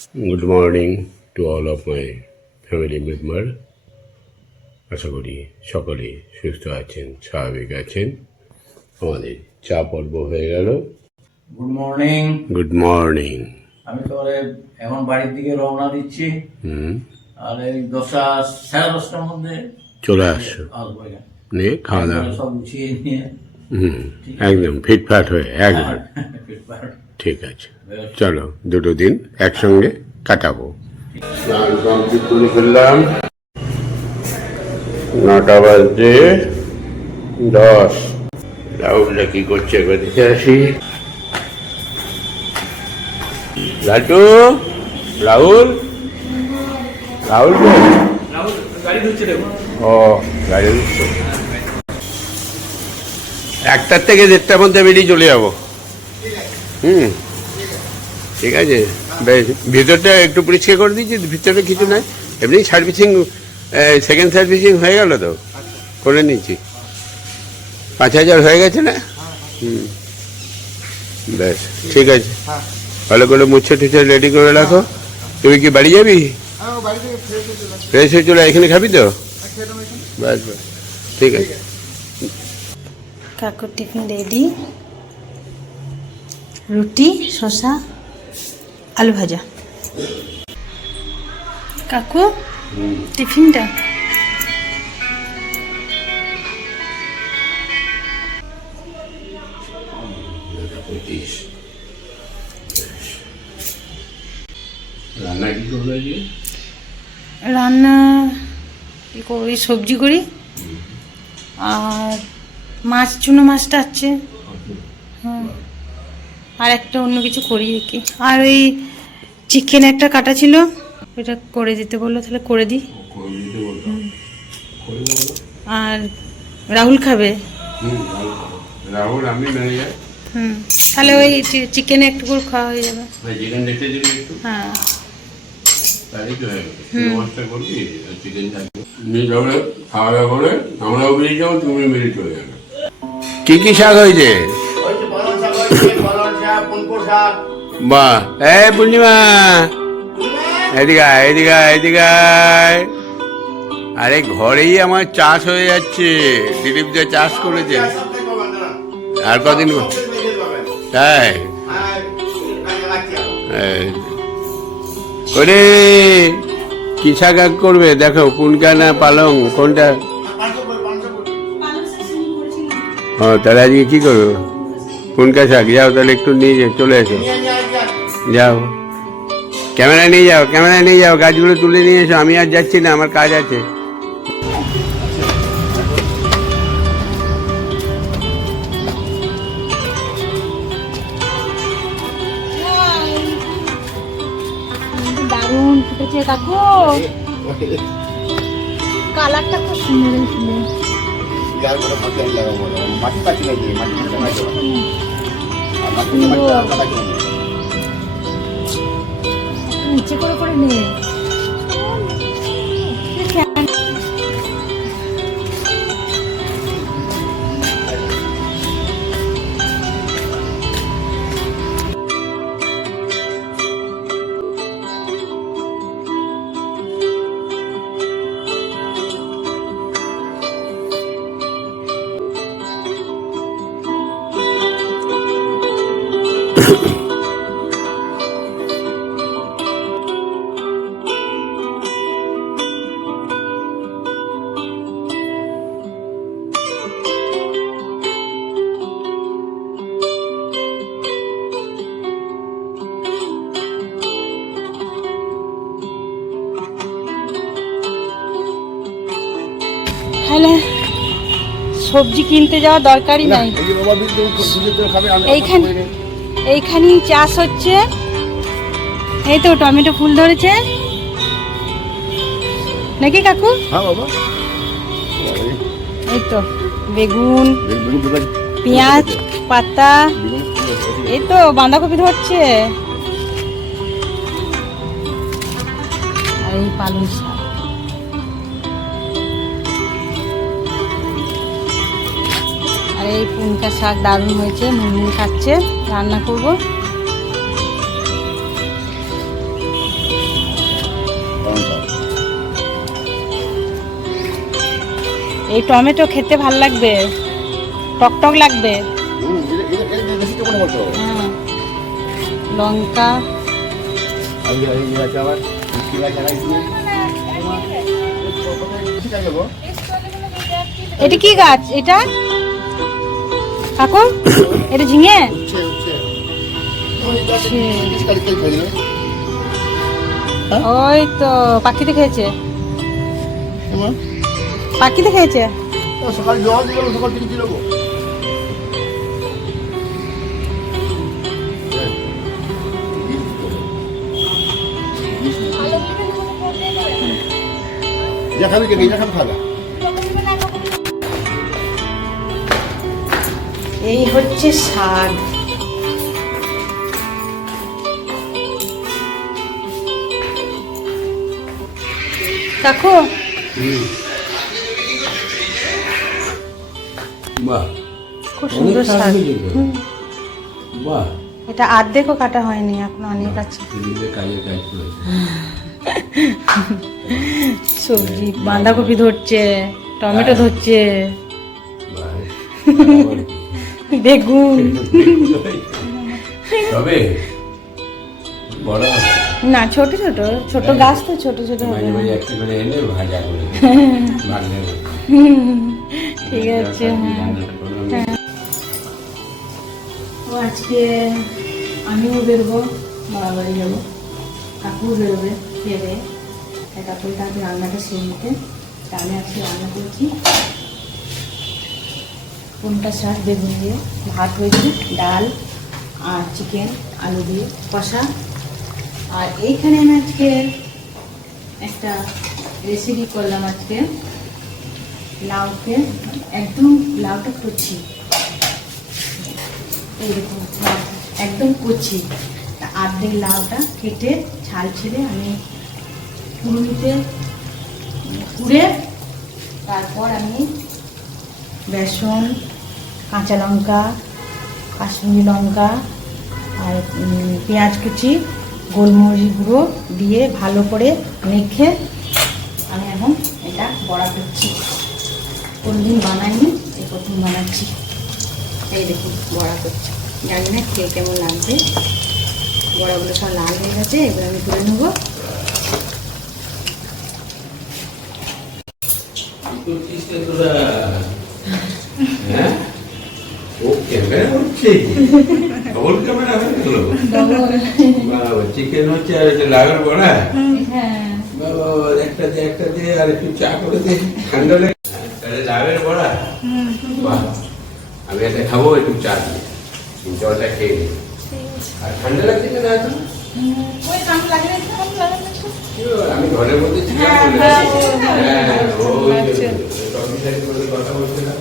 Good morning to all of my family member. আশা করি সকলে সুস্থ আছেন, স্বাভাবিক আছেন। আমাদের চা পর্ব হয়ে গেল। Good morning. Good morning. আমি তো এখন বাড়ির দিকে রওনা দিচ্ছি। আর এই 10:30-10:30টার মধ্যে চলে আসছো, আসবো। নিয়ে খাওয়া দাওয়া সব গুছিয়ে নিয়ে একদম ফিটফাট হয়ে একবার। ঠিক আছে, চলো দুটো দিন একসঙ্গে কাটাবো। স্নান কমপ্লিট করে ফেললাম। 9টা বাজে 10। রাহুলটা কি করছে একবার দেখে আসি। লাটু, রাহুল রাহুল গাড়ি ধুচ্ছে। ও গাড়ি ধুচ্ছে। 1টার থেকে 1:30টার মধ্যে বেরিয়ে চলে যাবো। ঠিক আছে, বেশ। ভিতরটা একটু পরিষ্কার করে দিয়েছি, ভিতরে কিছু নাই, এমনি সার্ভিসিং, সেকেন্ড সার্ভিসিং হয়ে গেল তো, করে নিয়েছি। 5,000 হয়ে গেছে না? বেশ, ঠিক আছে। ভালো করে মুছে টুছে রেডি করে রাখো। তুমি কি বাড়ি যাবি? ফ্রেশ হয়ে চলে এখানে খাবি তো? বাস বাস, ঠিক আছে। কাকুর টিফিন রেডি, রুটি, শসা, আলু ভাজা। কাকু টিফিনটা রান্না কি করি, সবজি করি আর মাছ, চুনো মাছটা আছে। হ্যাঁ, আর একটা অন্য কিছু করি আর কি। আর ওই চিকেন একটা কাটা ছিল, ওটা করে দিতে বললো, তাহলে করে দিই। আর রাহুল খাবে। রাহুল, আমি ম্যানেজার। তাহলে ওই চিকেন একটু করে খাওয়া হয়ে যাবে। হ্যাঁ, কি কি শাক হয়েছে? বাহ, এই পূর্ণিমা এদিকে আয়, এদিকে আয়, এদিকে আয়। আরে ঘরেই আমার চাষ হয়ে যাচ্ছে, দিলীপ যে চাষ করেছে। আর কদিন? তাই ওরে, কি শাক করবে দেখো, পুনকা না পালং, কোনটা? ও, তাহলে আজকে কি করবো? পুনকা শাক। যাও তাহলে একটু নিয়ে চলে এসো, যাও ক্যামেরা নিয়ে যাও, ক্যামেরা নিয়ে যাও, গাছগুলো তুলে নিয়ে এসো। আমি আর যাচ্ছি না, আমার কাজ আছে। দারুণ ফুটেছে কাকু, কালারটা খুব সুন্দর ফুলের। নিচে করে করে নে। তাহলে সবজি কিনতে যাওয়ার দরকারই নাই, এইখানেই চাষ হচ্ছে। এই তো টমেটো ফুল ধরেছে নাকি কাকু? হ্যাঁ বাবা, এই তো বেগুন, পেঁয়াজ পাতা, এই তো বাঁধাকপি ধরছে, আর এই পালং শাক। আর এই পুনকা শাক দারুণ হয়েছে, মুনমুন খাচ্ছে, রান্না করব। এই টমেটো খেতে ভাল লাগবে, টক টক লাগবে। হ্যাঁ, লঙ্কা, এটা কি গাছ এটা কাকু? এটা ঝিঙে? ওই তো পাখিতে খেয়েছে, পাখিতে খেয়েছে। সকাল জল দিল, সকাল থেকে দিল। খাবি কে খাবে? এই হচ্ছে শাক। কাকু বাহ, খুব সুন্দর শাক। বাহ, এটা আর্ধেকও কাটা হয়নি, এখন অনেক আছে। সবজি বাঁধাকপি ধরছে, টমেটো ধরছে, বেগুন। তবে বড় না, ছোট ছোট ছোট গাছ তো, ছোট ছোট হবে। মাঝে মাঝে একটা করে এনে ভাজা করে ভাজলে ঠিক আছে। হ্যাঁ, ও আজকে আমিও বেরোবো, বাবা বাড়ি যাবো, কাকুও বেরোবে খেয়ে। কাকুর তাকে রান্নাটা সেরে নিতে। আমি আজকে রান্না করছি কোনটা শাক, বেগুন দিয়ে, ভাত হয়েছে, ডাল আর চিকেন আলু দিয়ে কষা। আর এইখানে আমি আজকে একটা রেসিপি করলাম। আজকে লাউকে একদম, লাউটা কচি, এইরকম একদম কচি, আর্ধেক লাউটা কেটে ছাল ছেড়ে আমি কুড়ুনিতে কুড়ে, তারপর আমি বেসন, কাঁচা লঙ্কা, কাশ্মীরি লঙ্কা আর পেঁয়াজ কুচি, গোলমরিচ গুঁড়ো দিয়ে ভালো করে মেখে আমি এখন এটা বড়া করছি। কোনদিন বানাইনি, এই প্রথম বানাচ্ছি। এই দেখুন বড়া করছি, জানি না খেয়ে কেমন লাগবে। বড়াগুলো সব লাল হয়ে গেছে, এবার আমি তুলে নেবো। চিকেন হচ্ছে আর লাউয়ের বড়া। হ্যাঁ, একটা দিয়ে একটা দিয়ে আর একটু চা করে দিয়ে ঠান্ডা লাউয়ের বড়া। আমি একটা খাবো একটু চা দিয়ে, জলটা খেয়ে নিই। আর ঠান্ডা লাগছে না এখন? আমি ঘরের মধ্যে ছিলাম, কথা বলছিলাম।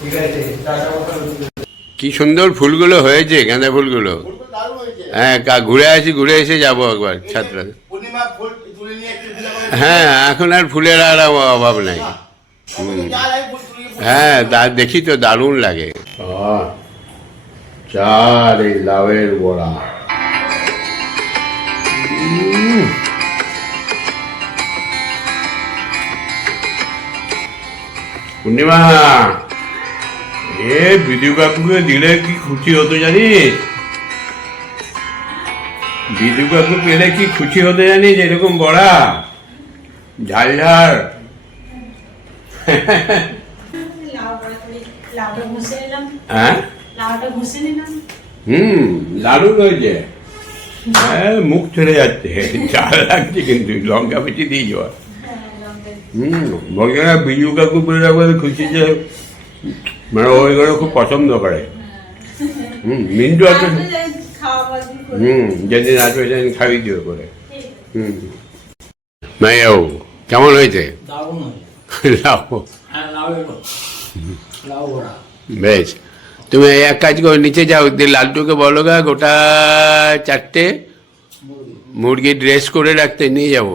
ঠিক আছে, কি সুন্দর ফুলগুলো হয়েছে, গাঁদা ফুলগুলো। হ্যাঁ, ঘুরে এসে যাবো একবার ছাত্রা। হ্যাঁ, এখন আর ফুলের আর অভাব নাই। হ্যাঁ, দেখি তো দারুণ লাগে। চার এই লাউয়ের বড়া। পূর্ণিমা, বিদু কাকুকে দিলে কি খুশি হতো জানিস? বিদু কাকু পেলে কি খুশি হতো জানিস? এরকম বড়া ঝাল ঝাল। হ্যাঁ, দারুণ হয়েছে। হ্যাঁ, মুখ ছেড়ে যাচ্ছে, ঝাল লাগছে কিন্তু লঙ্কা বেশি দিয়ে যাওয়া। বলছে না বিজু কাকু পেলে খুশি, যে মানে ওইগুলো খুব পছন্দ করে। মিন্টু আছে, যেদিন আসবে সেদিন খাইয়ে দিও করে। মাইয়াও কেমন হয়েছে? বেশ, তুমি এক কাজ করো, নিচে যাও, দিয়ে লালটুকে বলো গা গোটা 4টে মুরগি ড্রেস করে রাখতে নিয়ে যাবো।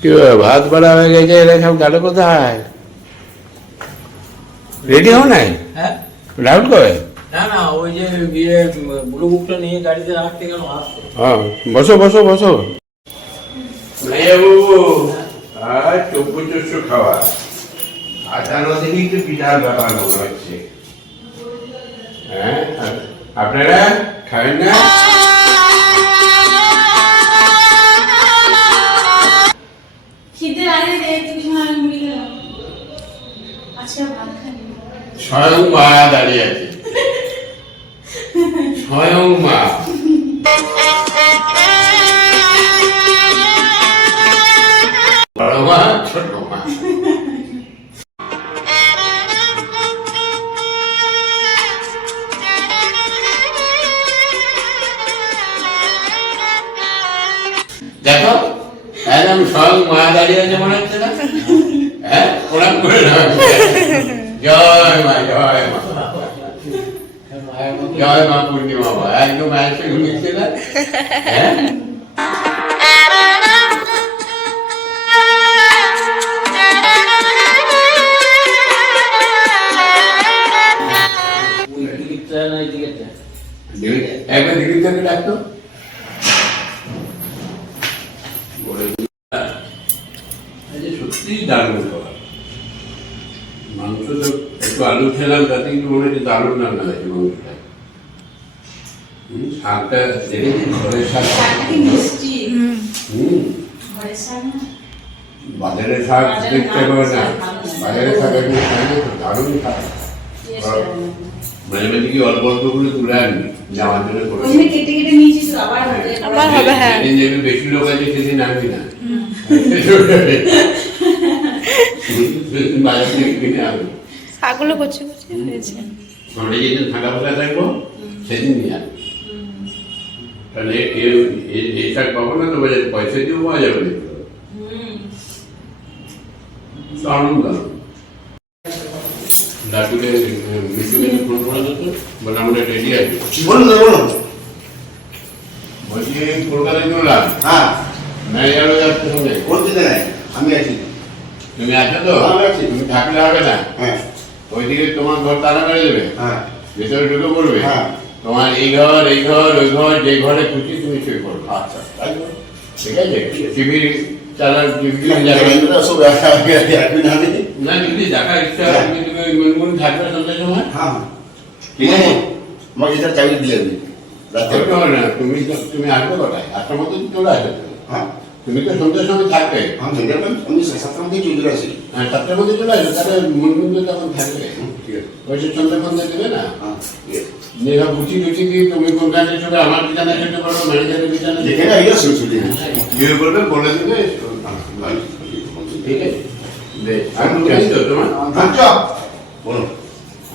কি ভাত বাড়া হয়ে গেছে, এরা সব গেল কোথায়? রেডি হও নাই? হ্যাঁ, রাহুল কবে? না না, ওই যে গিয়ে ব্লু বুকটা নিয়ে গাড়িতে রাখতে গেল। হ্যাঁ, বসো বসো বসো। আর চব্বু চস্য খাওয়া আটানো থেকে একটু বিশাল ব্যাপার মনে হচ্ছে। হ্যাঁ, আপনারা খাবেন না? স্বয়ং মা দাঁড়িয়ে আছে, স্বয়ং মা। বড় মা, ছোট মা। দেখো একদম স্বয়ং মা দাঁড়িয়ে আছে মনে হচ্ছে না? হ্যাঁ, প্রণাম করে নাও। জয় মা, জয় মা, জয় মা পূর্ণিমা মা। একদম মায়ের সঙ্গে মিশছে না? হ্যাঁ, একবার দিদির থেকে ডাকতো। সত্যি দারুণ খাবার। মাংস তো একটু আলু খেলাম, তাতে একটু মনে হচ্ছে দারুণ রান্না হয়েছে মাংসটা। শাকটা দেখেছি, ঘরের শাক। বাজারের শাক দেখতে পাবে না, বাজারের শাক একটু খাই না তো, দারুণ শাক। মাঝে মাঝে কি অল্প অল্প করে তুলে আনবি, যাওয়ার জন্য করে যেদিন বেশি লোক আছে সেদিন আনবি না, বাজার থেকে কিনে আনবি। শাকগুলো কচি কচি হয়েছে। ঘরে যেদিন ফাঁকা ফাঁকা থাকবো সেদিন নিয়ে আনবি। তাহলে এই শাক পাবো না তো বাজারে পয়সা দিয়েও পাওয়া যাবে না। দারুণ দারুণ। লাটুকে মিশুকে ফোন করে দিত, বলে আমরা রেডি আছি। বলুন না, বলুন। বলছি কলকাতায় চললাম। হ্যাঁ, ম্যানেজারও যাচ্ছে সঙ্গে। বলতে দেয়, আমি আছি। তুমি আছো তো? আমি আছি। তুমি থাকলে হবে না, হ্যাঁ ওইদিকে তোমার ঘর তালা মেরে দেবে, হ্যাঁ ভেতরে ঢুকে পড়বে। হ্যাঁ। তোমার এই ঘর, এই ঘর, ওই ঘর, যে ঘরে খুশি তুমি শুয়ে পড়বে। আচ্ছা, তাই বলুন। ঠিক আছে? টিভি চালার, টিভি সব একদিন আমি। না, যদি দেখার ইচ্ছা তুমি তুমি মনমন থাকবে সন্ধ্যার সময়। হ্যাঁ, ঠিক আছে? আমাকে এটার চাবি দিয়ে দিন রাত্রে। ওটা হবে না, তুমি আসবে কটায়? 8টার মধ্যে তো চলে আসবে। হ্যাঁ, তুমি তো সন্ধ্যার সময় থাকবে। আমি আমি 7টার মধ্যেই চলে আসি। হ্যাঁ, 7টার মধ্যে চলে আসবে, তাহলে মনমন তো তখন থাকবে। ঠিক আছে। ওই যে সন্ধ্যা ফন্ধ্যা দেবে না, হ্যাঁ, ঠিক আছে। যেসব গুছি গুছি দিয়ে তুমি কোনখানে শুধু আমার বিছানায় শুতে পারো, ম্যানেজারের বিছানায় শুতে যেখানে আইয়া শুনছি। বিয়ে করবে বলে দেবে। ঠিক আছে? বেশ, আর কোথায় তো তোমার? আচ্ছা, বলুন।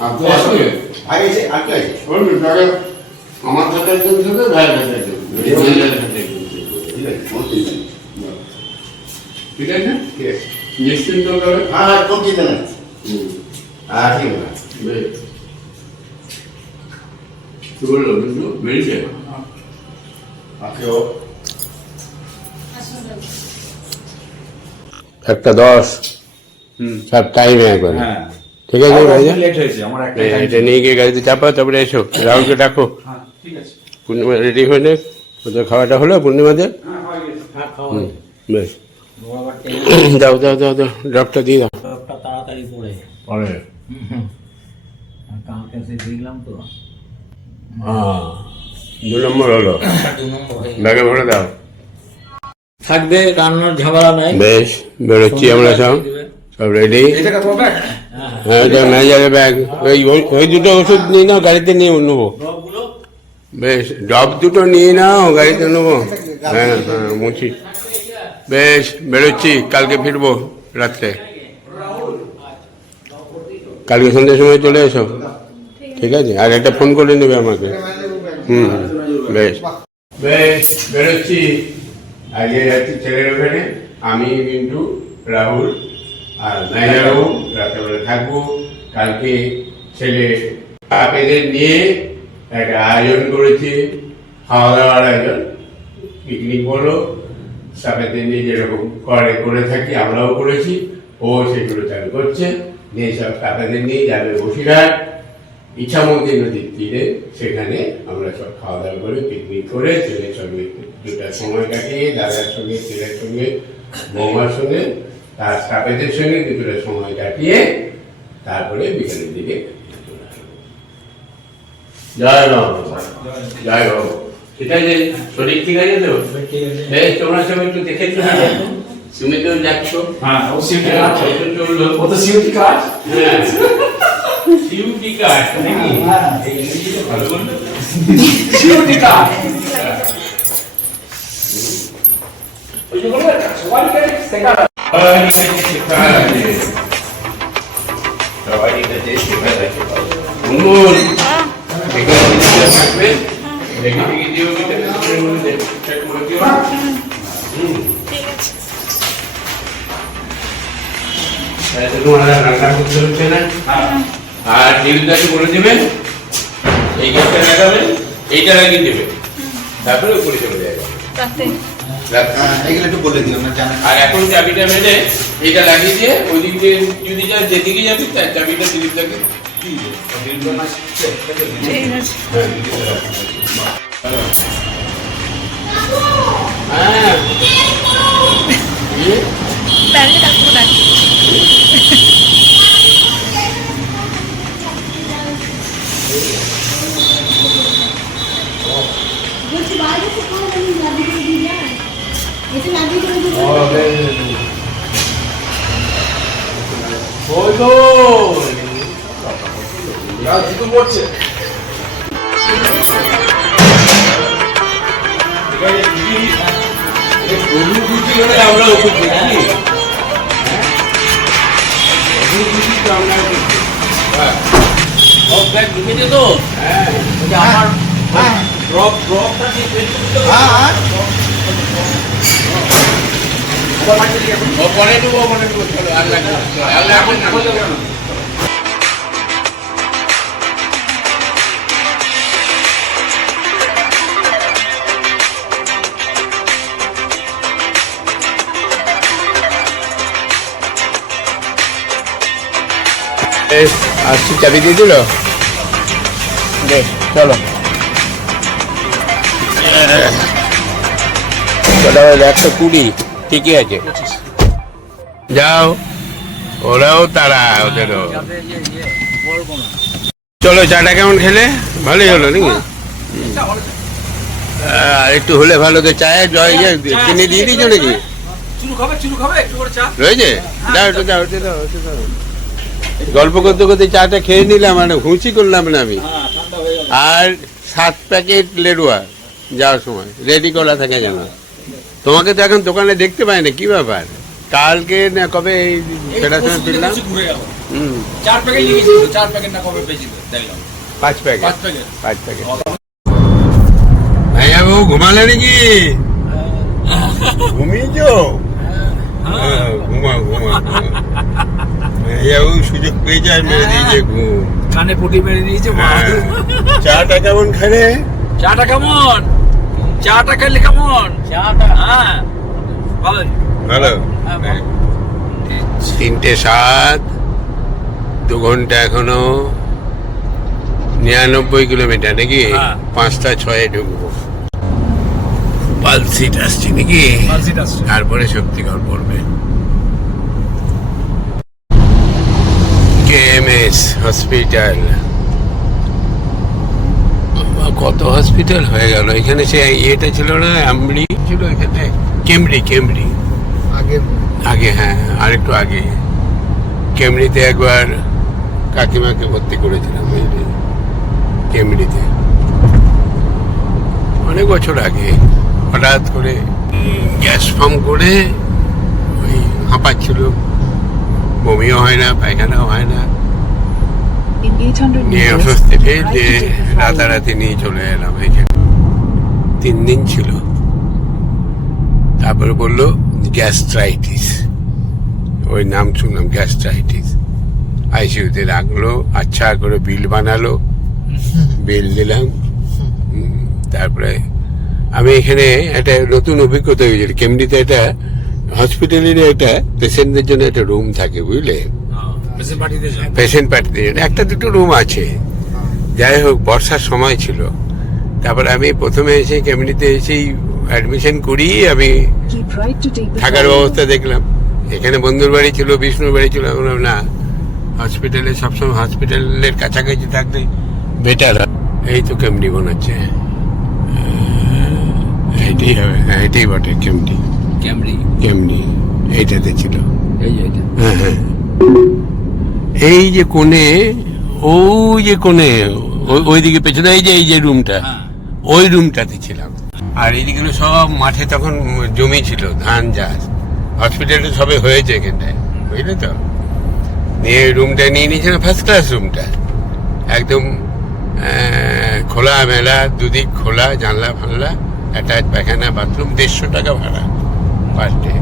আপনি আসবে? আগে আছে, আর কি আছে? বলুন, তাহলে আমার সাথে একজন থাকবে, ভাইয়ের সাথে একজন থাকবে, ম্যানেজারের সাথে একজন থাকবে। ঠিক আছে, বলতে দিন। ঠিক আছে? ঠিক আছে। নিশ্চিন্ত করে। হ্যাঁ, হ্যাঁ, কোন চিন্তা নেই। হ্যাঁ, ঠিক আছে। বেশ। কি বললো বিন্দু? বেরিয়েছে? আপনিও 1:10 সব টাইমে একবারে। হ্যাঁ, ঠিক আছে ভাইজান? লেট হয়েছে আমার একটা এটা নিয়ে গিয়ে গাড়িতে চাপা, তারপরে এসো, রাহুলকে ডাকো। হ্যাঁ, ঠিক আছে। পূর্ণিমা রেডি হয়ে নে। ওদের খাওয়াটা হলো পূর্ণিমাদের? হ্যাঁ, হয়ে গেছে। হ্যাঁ, খাওয়া হুম, বেশ। বাবা টেবিল দাও দাও দাও দাও, ড্রপটা দিয়ে দাও। তাড়াতাড়ি পড়ে। পরে আর কালকে সে দেখলাম তো হ্যাঁ, 2 নম্বর হলো। 2 নম্বর হয়ে গেছে। ব্যাগে ভরে দাও। থাকবে, রান্নার ঝামেলা নাই। বেশ, বেরোচ্ছি আমরা সব, সব রেডি। এটা কত ব্যাগ? হ্যাঁ, এটা ম্যানেজারের ব্যাগ। ওই দুটো ওষুধ নিয়ে নাও, গাড়িতে নিয়ে নেবো। সবগুলো বেশ, ডব দুটো নিয়ে নাও, গাড়িতে নেবো। হ্যাঁ হ্যাঁ, মুছি। বেশ, বেরোচ্ছি, কালকে ফিরবো রাত্রে। কালকে সন্ধ্যের সময় চলে এসো, ঠিক আছে? আর একটা ফোন করে নেবে আমাকে। হুম, বেশ বেশ, বেরোচ্ছি। আজকে যাচ্ছি ছেলের ওখানে, আমি, মিন্টু, রাহুল আর নাইজাবাবু রাত্রেবেলা থাকবো। কালকে ছেলে বাপেদের নিয়ে একটা আয়োজন করেছি, খাওয়া দাওয়ার আয়োজন। পিকনিক বলো, সাপেদের নিয়ে যেরকম করে থাকি আমরাও করেছি, ও সেগুলো চালু করছে। নিয়ে সব কাকাদের নিয়ে যাবে বসিরহাট, ইচ্ছামতি নদীর তীরে। সেখানে আমরা সব খাওয়া দাওয়া করে, পিকনিক করে, ছেলের সঙ্গে 2টা সময় কাটিয়ে, দাদার সঙ্গে, ছেলের সঙ্গে, বৌমার সঙ্গে তার স্টাফেদের সঙ্গে কিছুটা সময় কাটিয়ে তারপরে বিকেলের দিকে চলে আসবো। জয় রাম, জয় বাবু। ঠিক আছে, শরীর ঠিক আছে তো? এই তোমরা সব একটু দেখে তুমি তো যাচ্ছ। হ্যাঁ, ও সিউটি হ্যাঁ, কার্ড। এই তো চললো। ও তো সিউটি কার্ড। হ্যাঁ, সিউটি কার্ড নাকি? এই ইংরেজিটা ভালো বললো। সিউটি কার্ড। ওই যে বলে সবাই কাছে শেখা। সবারই কাছে শেখা আছে। সবারই কাছে শেখা আছে। মঙ্গল, এখানে যেটা থাকবে, দেখে দেখে দিও, এটা সুন্দর মধ্যে ঠিকঠাক করে দিও। তাহলে তোমার আর রান্না করতে হচ্ছে না। আর টিভিটাকে বলে দেবেন এই গ্যাসটা লাগাবেন, এইটা লাগিয়ে দেবেন, তারপরে উপরে চলে যাবে। এগুলো একটু বলে দিও না জানা। আর এখন চাবিটা মেরে এইটা লাগিয়ে দিয়ে ওইদিকে যদি যা যেদিকে যাবে তার চাবিটা দিলীপটাকে দিয়ে দেবে। হ্যাঁ, বলছি বাইরে তো খাওয়া আমি লাগিয়ে দিয়ে যায় এটা লাগিয়ে করে দিই ওই তো আর কিছু করছে। গরু খুশি হলে আমরা খুশি নাকি? গরু খুশি তো আমরা খুশি। সব ব্যাগ ঢুকেছে তো? হ্যাঁ, ওই যে আমার ড্রপটা দিয়ে বের করতে হবে। পরে দেবো চলো, আর লাগবে না। আর লাগবে না। আসছি, চাবি দিয়ে দিল। বেশ, চলো। কটা হলো? 120। ঠিকই আছে, যাও। ওরাও তারা, ওদেরও। চলো, চাটা কেমন খেলে? ভালোই হলো নাকি? আর একটু হলে ভালো তো। চায়ের চিনি দিয়ে দিয়েছো নাকি? চুরু খাবে একটু করে চা। রয়েছে? দাও, একটু দাও, একটু দাও, একটু দাও। গল্প করতে করতে চাটা খেয়ে নিলাম, আর হুঁচি করলাম না আমি। আর 7 প্যাকেট লেরুয়া যাওয়ার সময় রেডি করা থাকে যেন। তোমাকে তো এখন দোকানে দেখতে পাই না, কি ব্যাপার? কালকে না কবে এই ফেরার সময় ফিরলাম? 4 প্যাকেট লিখেছি, 4 প্যাকেট না কবে বেশি দেখলাম। 5 প্যাকেট। 5 প্যাকেট। 5 প্যাকেট। ভাইয়া বউ ঘুমালে নাকি? ঘুমিয়েছো? হ্যাঁ, ঘুমাও ঘুমাও। ভাইয়া বউ সুযোগ পেয়ে যায়, মেরে দিয়েছে ঘুম। কানে পটি মেরে দিয়েছে। হ্যাঁ। চাটা কেমন খেলে? চাটা কেমন? চাটা খেলে কেমন? চাটা হ্যাঁ ভালো। ভালো। 3:07, 2 ঘন্টা এখনো। 99 কিলোমিটার নাকি? হ্যাঁ। 5:06 ঢুকবো। পালসিট আসছি নাকি? পালসিট আসছে। তারপরে শক্তিগড় পড়বে। KMS hospital. কত হসপিটাল হয়ে গেল এখানে। সে ইয়েটা ছিল না, আমরি ছিল এখানে, কেমব্রি আগে। হ্যাঁ, আরেকটু আগে কেমব্রিতে একবার কাকিমাকে ভর্তি করেছিলাম, বুঝলি? কেমব্রিতে অনেক বছর আগে। হঠাৎ করে গ্যাস ফর্ম করে ওই হাঁপাচ্ছিল, বমিও হয় না, পায়খানাও হয় না। নিয়ে অস্বস্তি পেয়ে যে রাতারাতি নিয়ে চলে এলাম এখানে। 3 দিন ছিল, তারপরে বললো গ্যাস্ট্রাইটিস। ওই নাম শুনলাম, গ্যাস্ট্রাইটিস। আইসিইউতে রাখলো, আচ্ছা করে বিল বানালো, বিল দিলাম। তারপরে আমি এখানে একটা নতুন অভিজ্ঞতা হয়েছিল। কেমনিতে একটা হসপিটালের একটা পেশেন্টদের জন্য একটা রুম থাকে, বুঝলে? পেশেন্ট পার্টিদের জন্য 1-2 রুম আছে। যাই হোক, বর্ষার সময় ছিল। তারপর আমি প্রথমে এসে কেমনিতে এসেই অ্যাডমিশন করি। আমি থাকার ব্যবস্থা দেখলাম, এখানে বন্ধুর বাড়ি ছিল, বিষ্ণুর বাড়ি ছিল, আমি বললাম না, হসপিটালে সবসময় হসপিটালের কাছাকাছি থাকলে বেটার। এই তো কেমডি বানাচ্ছে, এইটাই হবে, হ্যাঁ এটাই বটে কেমডি। ক্যামরি কেমডি এইটাতে ছিল। এই যে এটা হ্যাঁ হ্যাঁ, এই যে কোণে, ওই যে কোণে ওইদিকে পেছনে এই যে রুমটা, ওই রুমটাতে ছিলাম। আর এইদিকে সব মাঠে তখন জমি ছিল, ধান চাষ। হসপিটালটা সবে হয়েছে এখানটায়, বুঝলে তো। নিয়ে রুমটা নিয়ে নিয়েছিলাম, ফার্স্ট ক্লাস রুমটা, একদম খোলা মেলা, দুদিক খোলা, জানলা ফানলা, অ্যাটাচ পায়খানা, বাথরুম, 150 টাকা ভাড়া পার ডে।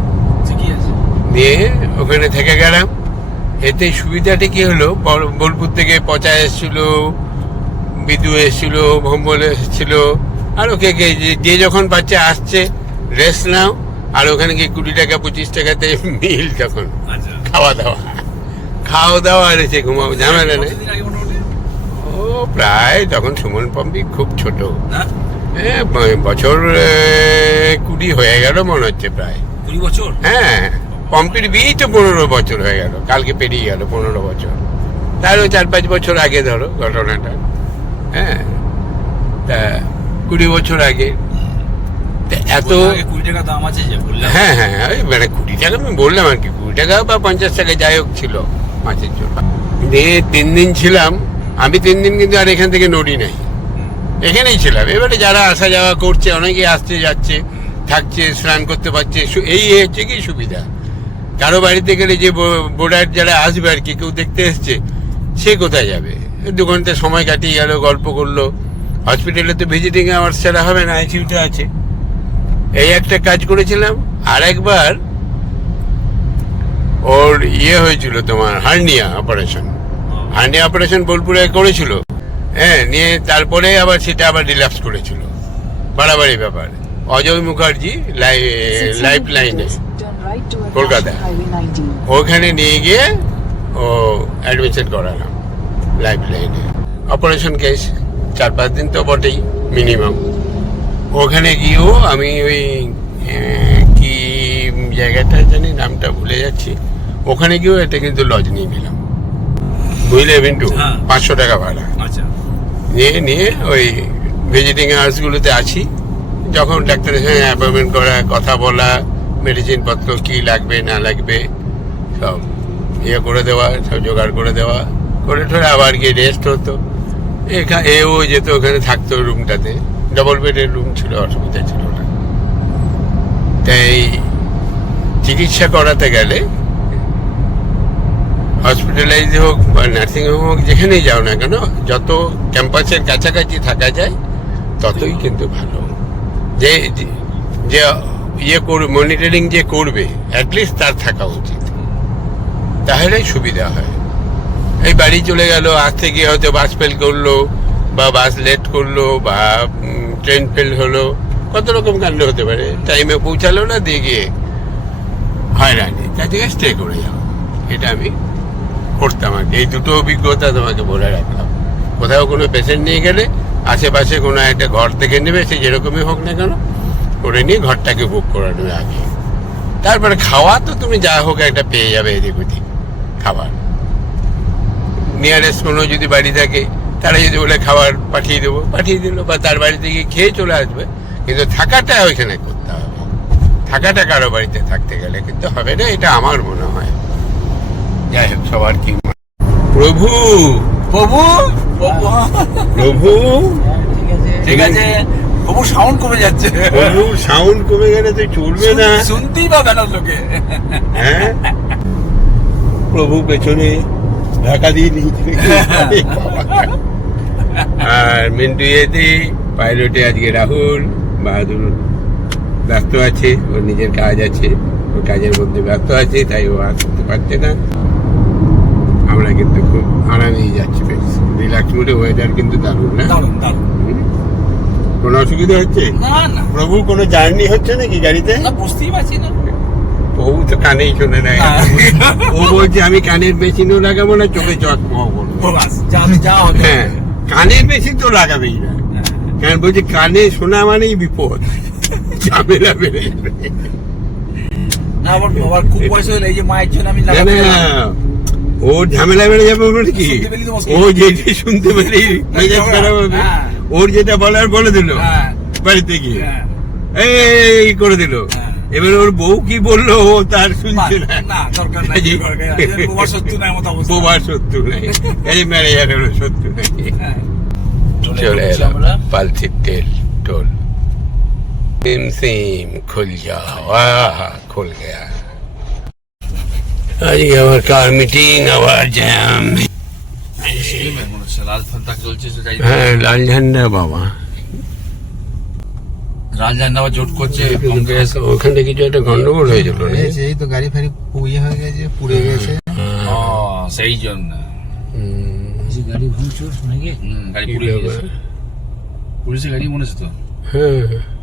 ঠিকই আছে। দিয়ে ওখানে থেকে গেলাম। এতে সুবিধাটা কি হলো, বোলপুর থেকে পচা এসেছিল, বিদু এসেছিল, ভম্বল এসেছিল, আর ওকে যে যখন বাচ্চা আসছে রেস্ট নাও, আর ওখানে গিয়ে 20 টাকা 25 টাকাতে মিল, তখন খাওয়া দাওয়া আর এসে ঘুমাও, ঝামেলা নেই। ও প্রায় তখন সুমন পম্পি খুব ছোট, হ্যাঁ বছর 20 হয়ে গেল মনে হচ্ছে, প্রায় 20 বছর। হ্যাঁ, পম্পির বিয়ে তো 15 বছর হয়ে গেল, কালকে পেরিয়ে গেল 15 বছর। তারও 4-5 বছর আগে ধরো ঘটনাটা, হ্যাঁ তা 20 বছর আগে। এত 20 টাকা দাম আছে যে বললাম। হ্যাঁ হ্যাঁ, ওই মানে 20 টাকা আমি বললাম আর কি, 20 টাকা বা 50 টাকা যাই হোক ছিল মাছের জন্য। দিয়ে 3 দিন ছিলাম আমি, 3 দিন কিন্তু আর এখান থেকে নড়ি নাই, এখানেই ছিলাম। এবারে যারা আসা যাওয়া করছে, অনেকে আসছে যাচ্ছে, থাকছে, স্নান করতে পারছে, এই হচ্ছে কি সুবিধা। কারো বাড়িতে গেলে যে বোর্ডার যারা আসবে আর কি, কেউ দেখতে এসছে, সে কোথায় যাবে? 2 ঘন্টা সময় কাটিয়ে গেল, গল্প করলো। হসপিটালে তো ভিজিটিং আওয়ার্স ছাড়া হবে না, আইসিইউতে আছে। এই একটা কাজ করেছিলাম। আর একবার ওর হয়েছিল তোমার হার্নিয়া অপারেশন বোলপুরে করেছিল, হ্যাঁ। নিয়ে তারপরে আবার সেটা আবার রিল্যাপস করেছিল, বাড়াবাড়ি ব্যাপার। অজয় মুখার্জি লাইফ লাইনে কলকাতা, ওখানে নিয়ে গিয়ে ও অ্যাডমিশন করালাম লাইফ লাইনে। অপারেশন কেস 4-5 দিন তো বটেই মিনিমাম। ওখানে গিয়েও আমি ওই কি জায়গাটা জানি, নামটা ভুলে যাচ্ছি, ওখানে গিয়েও এটা কিন্তু লজ নিয়ে নিলাম, বুঝলে বিন্টু। 500 টাকা ভাড়া। আচ্ছা। নিয়ে ওই ভিজিটিং আওয়ার্সগুলোতে আছি, যখন ডাক্তারের সঙ্গে অ্যাপয়েন্টমেন্ট করা, কথা বলা, মেডিসিন পত্র কী লাগবে না লাগবে সব করে দেওয়া, সব জোগাড় করে দেওয়া, করে ঠোরে আবার গিয়ে রেস্ট হতো। এও যেত, ওখানে থাকতো রুমটাতে, ডবল বেডের রুম ছিল, অসুবিধা ছিল না। তাই চিকিৎসা করাতে গেলে, হসপিটালাইজ হোক বা নার্সিংহোম হোক, যেখানেই যাও না কেন, যত ক্যাম্পাসের কাছাকাছি থাকা যায় ততই কিন্তু ভালো। যে করবে, মনিটরিং যে করবে, অ্যাটলিস্ট তার থাকা উচিত, তাহলে সুবিধা হয়। এই বাড়ি চলে গেল, আসতে গিয়ে হয়তো বাস ফেল করলো, বা বাস লেট করলো, বা ট্রেন ফেল হলো, কত রকম কাণ্ড হতে পারে। টাইমে পৌঁছালো না, দিয়ে গিয়ে হয়রানি, তার থেকে স্টে করে যাও। এটা আমি করতাম আর কি। এই দুটো অভিজ্ঞতা তোমাকে বলে রাখলাম। কোথাও কোনো পেশেন্ট নিয়ে গেলে আশেপাশে কোনো একটা ঘর দেখে নেবে, সে যেরকমই হোক না কেন, করে নিয়ে ঘরটাকে বুক করে নেবে আগে। তারপরে খাওয়া তো তুমি যা হোক একটা পেয়ে যাবে, এদিক ওদিক খাবার। নিয়ারেস্ট কোনো যদি বাড়ি থাকে, তারা যদি বলে খাবার পাঠিয়ে দিল, বা তার বাড়িতে গিয়ে খেয়ে চলে আসবে। কিন্তু থাকাটা ওইখানে করতে হবে, থাকাটা কারো বাড়িতে থাকতে গেলে কিন্তু হবে না, এটা আমার মনে হয়। যাই হোক, সবার কি প্রভু প্রভু প্রভু প্রভু ঠিক আছে। প্রভু সাউন্ড কমে যাচ্ছে, প্রভু সাউন্ড কমে গেলে তো চলবে না, শুনতেই পাবে না লোকে। হ্যাঁ, প্রভু পেছনে ঢাকা দিয়ে নিয়েছে। আর মিন্টু পাইলটে আজকে রাহুল বাহাদুর ব্যস্ত আছে, ওর নিজের কাজ আছে, ওর কাজের মধ্যে ব্যস্ত আছে, তাই ও আসতে পারছে না। আমরা কিন্তু খুব আরামেই যাচ্ছি, বেশ রিল্যাক্স মুডে। ওয়েদার কিন্তু দারুণ না? দারুণ দারুণ। কোনো অসুবিধা হচ্ছে না না প্রভু? কোনো জার্নি হচ্ছে নাকি গাড়িতে? না, বুঝতেই পারছি না। প্রভু তো কানেই শোনে না। ও বলছে আমি কানের মেশিনও লাগাবো না, চোখে চশমাও করবো। হ্যাঁ, কানের মেশিন তো লাগাবেই না, কারণ বলছে কানে শোনা মানেই বিপদ, ঝামেলা বেড়ে যাবে। না আবার আবার খুব বয়স হলে এই যে মায়ের জন্য আমি না লাগাতে না ওর ঝামেলা বেড়ে যাবে বলে কি শুনতে পেলেই তো মুশকিল। ও যেটা শুনতে পেলেই মেজাজ খারাপ হবে হ্যাঁ। ওর যেটা বলার বলে দিল হ্যাঁ। বাড়িতে গিয়ে হ্যাঁ। এই করে দিল হ্যাঁ। এবার ওর বউ কি বললো ও তার শুনছে না না দরকার নাই দরকার নাই। তোমার সত্যি নাই মতো অবস্থা বোবার শত্রু নাই এই ম্যানেজারেরও শত্রু নাই হ্যাঁ। চলে যাচ্ছি এলাম আমরা। পালসির তেল টোল सिम सिम खुल जाओ आहा खुल गया अरे और कार मीटिंग आवाज जैम সিনেমা মনে হচ্ছে লাল ফান্তা চলছে তো যাই হ্যাঁ লাল ঝান্ডা বাবা লাল ঝান্ডা আবার জোট করছে কংগ্রেস ওখানে কিছু একটা গন্ডগোল হয়ে গেল এই তো গাড়ি ফাড়ি ইয়ে হয়ে গেছে পুড়ে গেছে ও সেই জন্য গাড়ি ভাঙচুর নাকি গাড়ি পুড়ে গেছে পুলিশের গাড়ি মনে হচ্ছে তো হ্যাঁ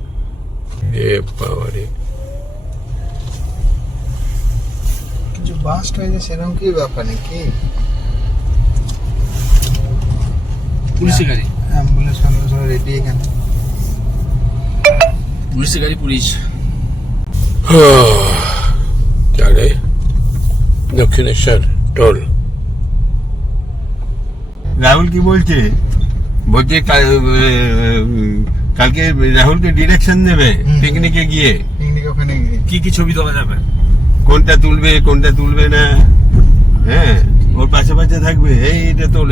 এ বাবারে কিছু বাস্ট হয়েছে সেরকম কি ব্যাপার নাকি পুলিশের গাড়ি অ্যাম্বুলেন্স ফ্যাম্বুলেন্স রেডি এখানে পুলিশের গাড়ি পুলিশ চলে দক্ষিণেশ্বর টোল রাহুল কি বলছে বলছে কালকে রাহুলকে ডিরেকশন দেবে পিকনিকে গিয়ে পিকনিক ওখানে গিয়ে কি কি ছবি তোলা যাবে কোনটা তুলবে না হ্যাঁ ওর পাশে পাশে থাকবে এই এটা তোল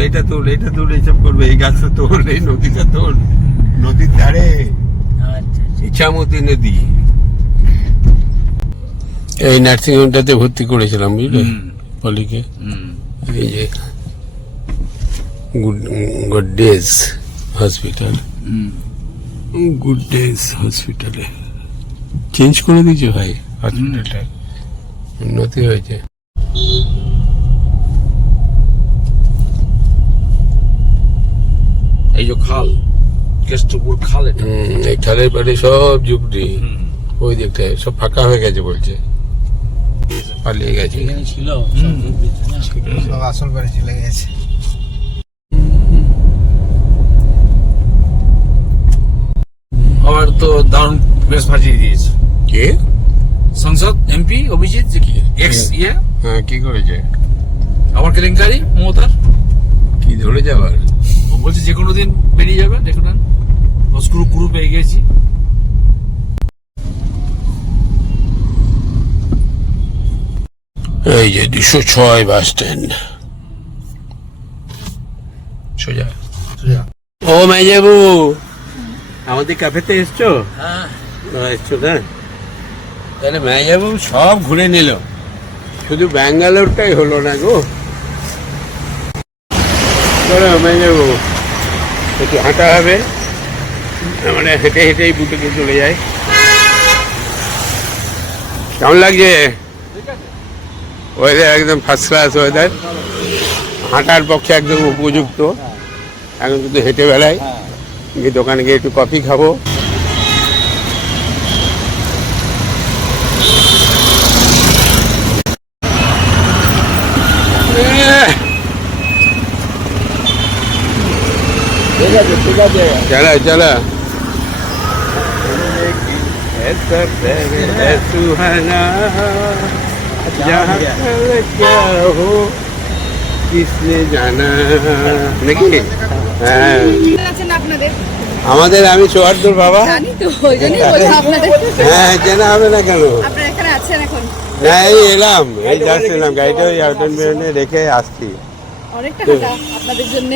এইসব করবে এই গাছটা তোল এই নদীটা তোল নদীর ধারে ইচ্ছামতি নদী এই নার্সিং হোমটাতে ভর্তি করেছিলাম বুঝলে পলিকে এই যে good days hospital good days হসপিটালে চেঞ্জ করে দিয়েছে ভাই হসপিটালটা উন্নতি হয়েছে এই যে খাল কেষ্টপুর খাল এটা এই খালের পাড়ে সব ঝুপড়ি ওই দিকটায় সব ফাঁকা হয়ে গেছে বলছে পালিয়ে গেছে এখানে ছিল সব আসল বাড়ি চলে গেছে আবার তো দারুণ বেশ ফাঁসিয়ে দিয়েছে কে সংসদ এমপি অভিজিৎ যে কি এক্স ইয়ে হ্যাঁ কি করেছে আবার কেলেঙ্কারি মমতার কি ধরে যাবার ও বলছে যে কোনো দিন বেরিয়ে যাবে দেখুন কুরু পেয়ে গেছি এই যে 206 বাস স্ট্যান্ড সোজা ও মেজাবু আমাদের ক্যাফেতে এসছো হ্যাঁ এসছো না তাহলে মেজাবু সব ঘুরে নিল শুধু ব্যাঙ্গালোরটাই হলো না গো চলো মেজাবু একটু হাঁটা হবে মানে হেঁটে হেঁটেই বুটিকে চলে যায় কেমন লাগছে ওয়েদার একদম ফার্স্ট ক্লাস ওয়েদার হাঁটার পক্ষে একদম উপযুক্ত এখন শুধু হেঁটে বেড়াই গিয়ে দোকানে গিয়ে একটু কফি খাবো ঠিক আছে चला चला सुहाना जहाँ क्या हो किसने जाना নাকি হ্যাঁ আছেন আপনাদের আমাদের আমি সোহার্দুর বাবা জানি তো ওই জন্যই বলছি আপনাদের হ্যাঁ চেনা হবে না কেন আপনারা এখানে আছেন এখন না এই এলাম এই জাস্ট এলাম গাড়িটা ওই আউটন বেরোনে রেখে আসছি অনেকটা হাঁটা আপনাদের জন্য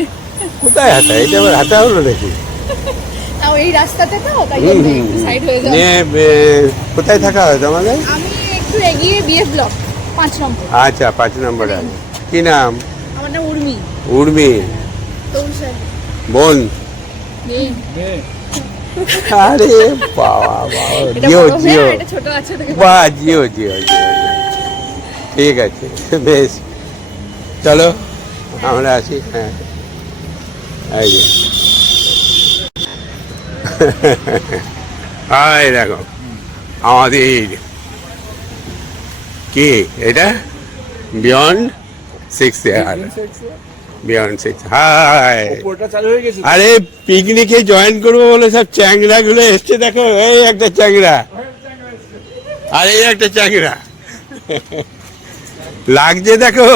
কোথায় হাঁটা এটা আবার হাঁটা হলো নাকি তাও এই রাস্তাতে তো তাই জন্য একটু সাইড হয়ে যাও নিয়ে কোথায় থাকা হয় তোমাদের আমি একটু এগিয়ে বিএফ ব্লক 5 নম্বর আচ্ছা 5 নম্বরে আছে কি নাম আমার নাম উর্মি উর্মি তৌসার বোন মেয়ে আরে বাবা বাবা এটা জিও বড় মেয়ে জিও এটা ছোট আছে তো বাহ জিও জিও জিও ঠিক আছে বেশ চলো আমরা আসি হ্যাঁ এই যে হাই দেখো আমাদের কি এটা বিয়ন্ড 6 ইয়ার বিয়ন্ড 6 হাই ওটা চালু হয়ে গেছে আরে পিকনিকে জয়েন করবো বলে সব চ্যাংরা গুলো এসছে দেখো এই একটা চ্যাংরা আর এই একটা চ্যাংরা লাগছে দেখো,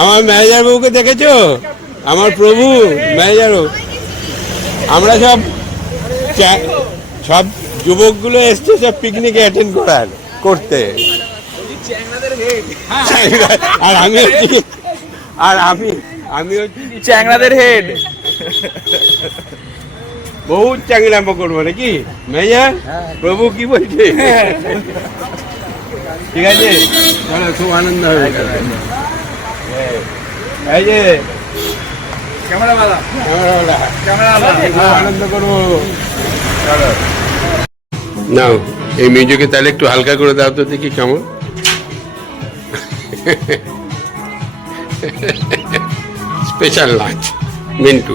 আমার ম্যানেজার বাবুকে দেখেছো, আমার প্রভু ম্যানেজার বাবু। আমরা সব যুবকগুলো এসছে সব পিকনিকে অ্যাটেন্ড করতে, আর আমি হচ্ছি আমি হচ্ছি চ্যাংড়াদের হেড। বহুত চাকরিরাম্ব করবো নাকি ম্যানেজার প্রভু কি বলছে? ঠিক আছে, চলো, খুব আনন্দ হবে। এই যে ক্যামেরাওয়ালা খুব আনন্দ করবো। চলো নাও, এই মিউজিকে তাহলে একটু হালকা করে দাও তো দেখি কেমন। Special lunch Mintu.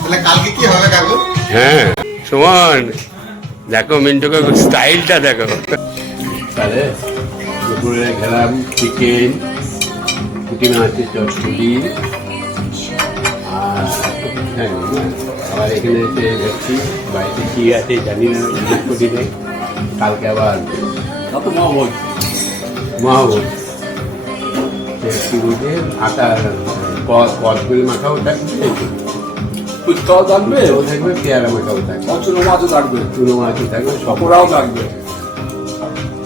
তাহলে কালকে কি হবে কাকু? হ্যাঁ সুমন, দেখো মিন্টুকে স্টাইলটা দেখো। তাহলে দুপুরে খেলাম চিকেন, পুঁটি মাছের চচ্চড়ি, আবার এখানে এসে দেখছি বাড়িতে কি আছে জানি না, জিজ্ঞেস করি নেই। কালকে আবার মহাভোজ কি বলছে, আটা কদবেল মাখাও থাকবে, ফুচকাও থাকবে, ও থাকবে, পেয়ারা মাখাও থাকবে, চুনো মাছও থাকবে, চুনো মাছও থাকবে, পকোড়াও থাকবে।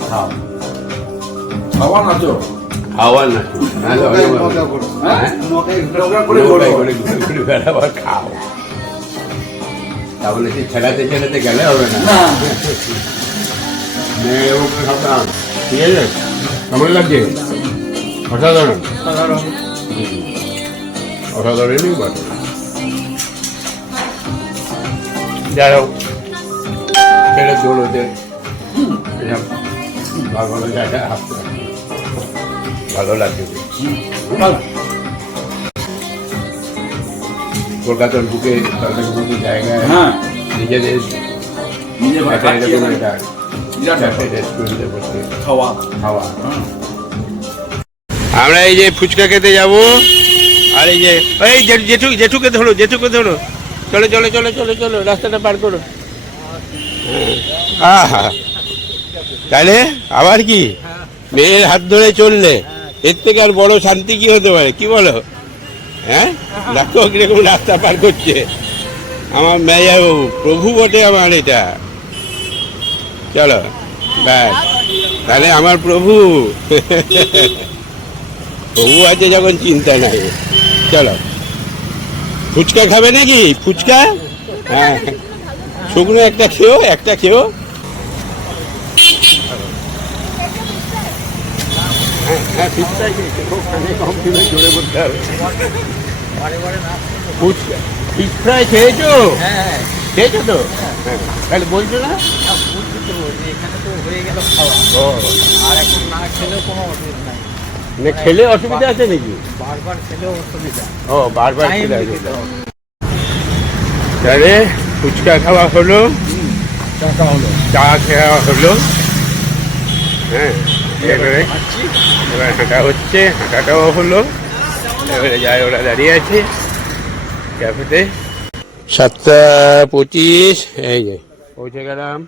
খাও খাওয়া না তো খাওয়ার না, নাহলে অনেক হ্যাঁ করে আবার খাও, তাহলে সেই ছেড়াতে গেলে হবে না। ঠিক আছে, কেমন লাগছে? অসাধারণ, অসাধারণই বটে। যাই হোক, ছেড়ে দৌড়তে ভালো জায়গা হাসতে ভালো লাগছে। কলকাতার বুকে বুকে জায়গায় নিজেদের একটা এরকম একটা রেস্টুরেন্টে বসে খাওয়া। আমরা এই যে ফুচকা খেতে যাব, আর এই যে এই জেঠুকে ধরো, চলো চলো চলো চলো চলো, রাস্তাটা পার করো। তাহলে আবার কি, মেয়ের হাত ধরে চললে এর থেকে আর বড় শান্তি কি হতে পারে, কি বলো? হ্যাঁ, দেখো কিরকম রাস্তা পার করছে আমার মেয়ে বাবু, প্রভু বটে আমার এটা। চলো ব্যাস, তাহলে আমার প্রভু প্রভু আছে যখন চিন্তা নাই। চলো, ফুচকা খাবে নাকি? ফুচকা, হ্যাঁ, শুকনো একটা খেও। হ্যাঁ, ফিশ ফ্রাই খেয়েছো? খেয়েছো তো? হ্যাঁ, তাহলে বলছো না? খেলে অসুবিধা আছে নাকি? ও, বারবার খেলে অসুবিধা। তাহলে ফুচকা খাওয়া হলো, চা খাওয়া হলো, হ্যাঁ, এবারে হাঁটা হচ্ছে, হাঁটাটাও হলো। এবারে যাই, ওরা দাঁড়িয়ে আছে ক্যাফেতে। 7:25, এই যে পৌঁছে গেলাম।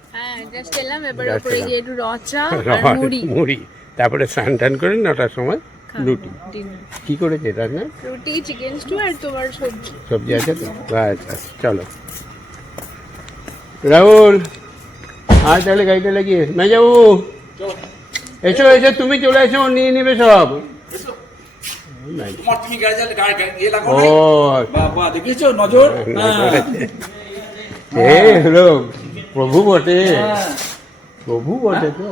মুড়ি, তারপরে স্নান টান করে 9টার সময় রুটি। কি করেছে রান্না? রুটি, চিকেন স্টু আর তোমার সবজি আছে তো? আচ্ছা, চলো রাহুল, আর তাহলে গাড়িটা লাগিয়ে মেজাবু এসো, তুমি চলে এসো, নিয়ে নেবে সব। ও দেখেছো নজর, হলো প্রভু বটে তো।